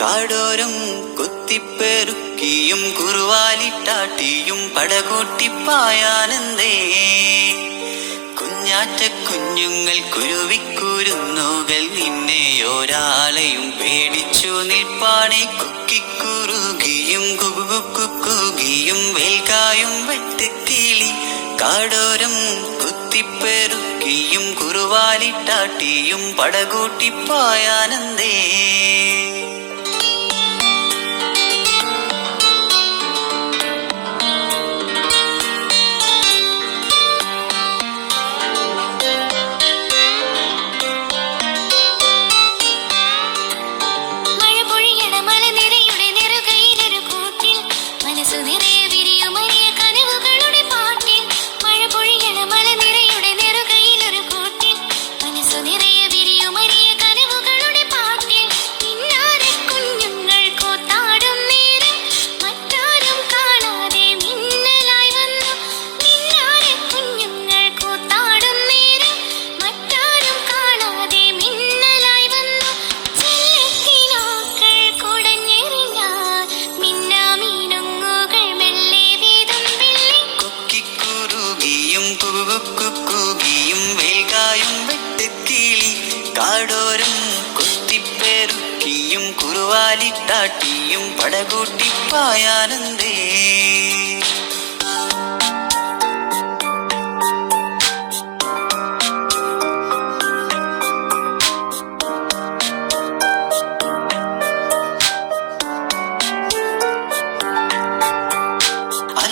കാടോരം കുത്തിപ്പെറുക്കിയും കുറുവാലിട്ടാട്ടിയും പടകൂട്ടിപ്പായാനന്ദേ കുഞ്ഞാറ്റ കുഞ്ഞുങ്ങൾ കുരുവിക്കുരുന്നുകൾ നിന്നെ ഒരാളെയും പേടിച്ചു നിൽപ്പാണെ. കുക്കിക്കുറുകിയും കുകുകുക്കുകിയും വേൽക്കായും വെട്ടുക്കിളി. കാടോരം കുത്തിപ്പെറുക്കിയും കുറുവാലിട്ടാട്ടിയും പടകൂട്ടിപ്പായാനന്ദേ കുറുവാലിട്ടാട്ടിയും പടകൂട്ടിപ്പായാനന്ദേ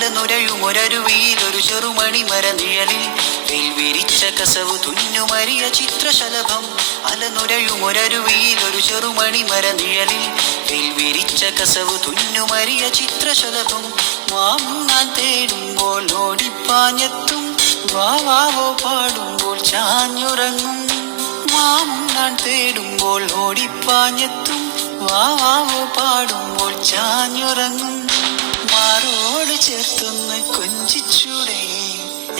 അലനുരയുമൊരരുവിയിൽ ഒരു ചെറുമണി മരനിഴലിൽ വെയിൽ വിരിച്ച കസവ് തുന്നുമരിയ ചിത്രശലഭം. അലനുരയുമൊരരുവിയിൽ ഒരു ചെറുമണി മരനിഴലിൽ വെയിൽ വിരിച്ച കസവ് തുന്നുമരിയ ചിത്രശലഭം. വാങ്ങാൻ തേടുമ്പോൾ ഓടിപ്പാഞ്ഞെത്തും. വാവാവോ പാടുമ്പോൾ ചാഞ്ഞുറങ്ങും. വാങ്ങാൻ തേടുമ്പോൾ ഓടിപ്പാഞ്ഞെത്തും. വാവാവോ പാടുമ്പോൾ ചാഞ്ഞുറങ്ങും. മാറോട് ചേർത്തൊന്ന് കൊഞ്ചിച്ചൂടെ.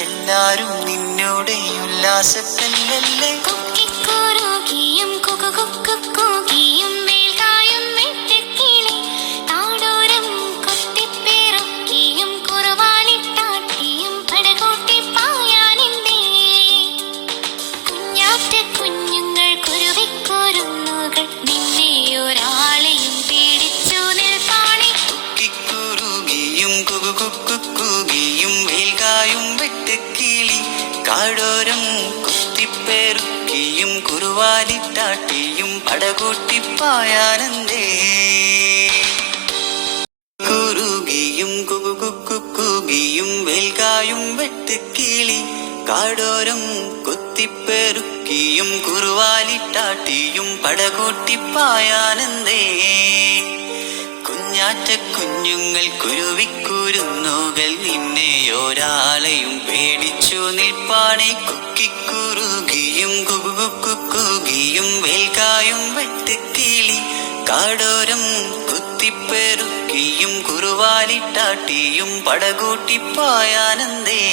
എല്ലാരും നിന്നോടെ ഉല്ലാസത്തല്ലല്ലേ കുക്കിക്കുറുകിയും കുകുകുക്കുകിയും വേൽക്കായും കുറുവാലിട്ടാട്ടിയും പടകൂട്ടിപ്പായാനന്ദേ കുറുകിയും കുകുകുക്കുകിയും വേൽക്കായും വെട്ടുക്കിളി കാടോരം കുത്തിപ്പെറുക്കിയും കുറുവാലിട്ടാട്ടിയും പടകൂട്ടിപ്പായാനന്ദേ കുഞ്ഞാറ്റ കുഞ്ഞുങ്ങൾ കുരുവിക്കുരുന്നുകൾ നിന്നെയൊരാളെയും കാടോരം കുത്തിപ്പെറുക്കിയും കുറുവാലിട്ടാട്ടിയും പടകൂട്ടിപ്പായാനന്ദേ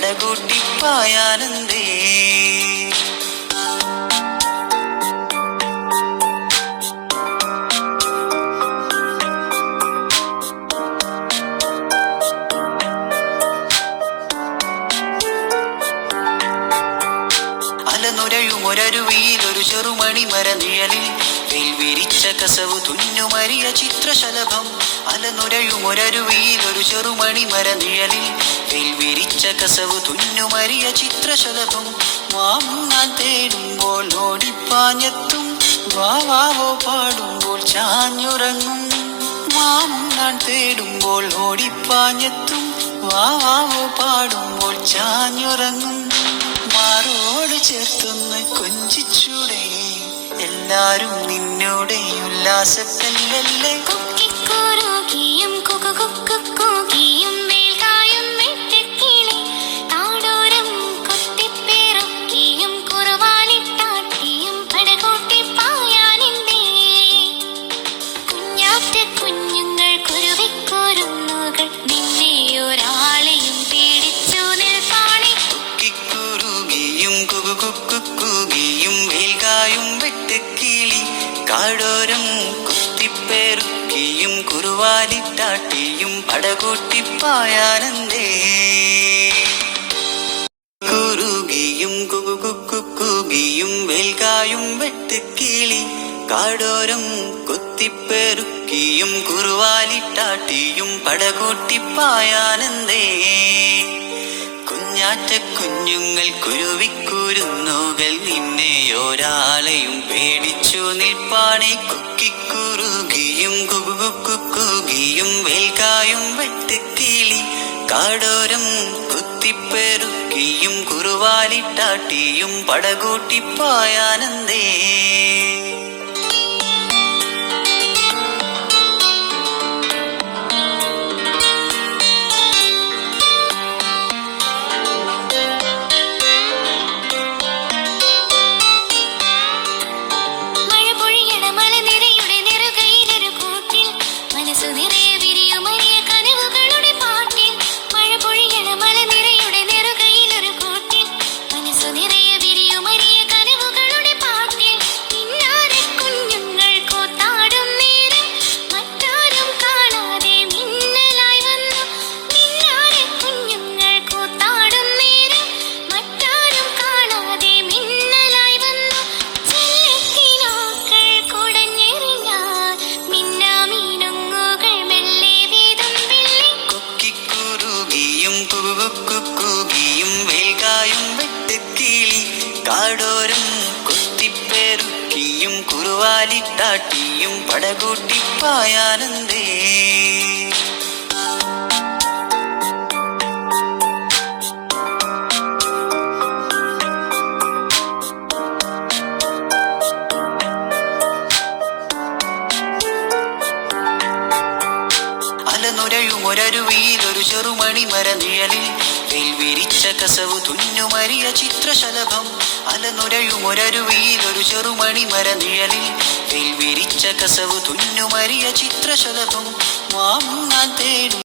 കുറുവാലിട്ടാട്ടിയും പടകൂട്ടിപ്പായാനന്ദേ ഒരരുവിയിൽ ഒരു ചെറുമണി മരനിഴലിൽ വെയിൽ വിരിച്ച കസവ് തുന്നുമരിയ ചിത്രശലഭം. അലനുരയുമൊരരുവിയിൽ ഒരു ചെറുമണി മരനിഴലിൽ വെയിൽ വിരിച്ച കസവ് തുന്നുമരിയ ചിത്രശലഭം. മാമുങ്ങാൻ തേടുമ്പോൾ ഓടിപ്പാഞ്ഞെത്തും. വാവാവോ പാടുമ്പോൾ ചാഞ്ഞുറങ്ങും. മാമുങ്ങാൻ തേടുമ്പോൾ ഓടിപ്പാഞ്ഞെത്തും. വാവാവോ പാടുമ്പോൾ ചാഞ്ഞുറങ്ങും. ചേർത്തൊന്ന് കൊഞ്ചിച്ചൂടെ. എല്ലാരും നിന്നോടെ ഉല്ലാസത്തല്ലല്ലേ കൊക്കിക്കുറുകിയും കുകുകുക്കുകൂകിയും വേൽക്കായും കാടോരം കുത്തിപ്പെറുക്കിയും കുറുവാലിട്ടാട്ടിയും പടകൂട്ടിപ്പായാനന്ദേ കുറുകിയും കുകുകുക്കുകൂകിയും വേൽകായും വെട്ടുക്കിളി കാടോരം കുത്തിപ്പെറുക്കിയും കുറുവാലിട്ടാട്ടിയും പടകൂട്ടിപ്പായാനന്ദേ കുഞ്ഞാറ്റ കുഞ്ഞുങ്ങൾ കുരുവിക്കുരുന്നുകൾ നിന്നെ ഒരാളെയും പേടിച്ചു നിൽപ്പാണെ. കുക്കിക്കുറുകിയും കുകുകുക്കുകൂകിയും വെൽകായും വെട്ടുക്കിളി കാടോരം കുത്തിപ്പെറുക്കിയും കുറുവാലിട്ടാട്ടിയും പടകൂട്ടിപ്പായാനന്ദേ കുറുവാലിട്ടാട്ടിയും പടകൂട്ടിപ്പായാനന്ദേ ഒരരുവിയിൽ ഒരു ചെറുമണി മരനിഴലിൽ വെയിൽ വിരിച്ച കസവ് തുന്നുമരിയ ചിത്രശലഭം. അലനുരയുമൊരരുവിയിൽ ഒരു ചെറുമണി മരനിഴലിൽ വെയിൽ വിരിച്ച കസവ് തുന്നുമരിയ ചിത്രശലഭം. മാം തേടും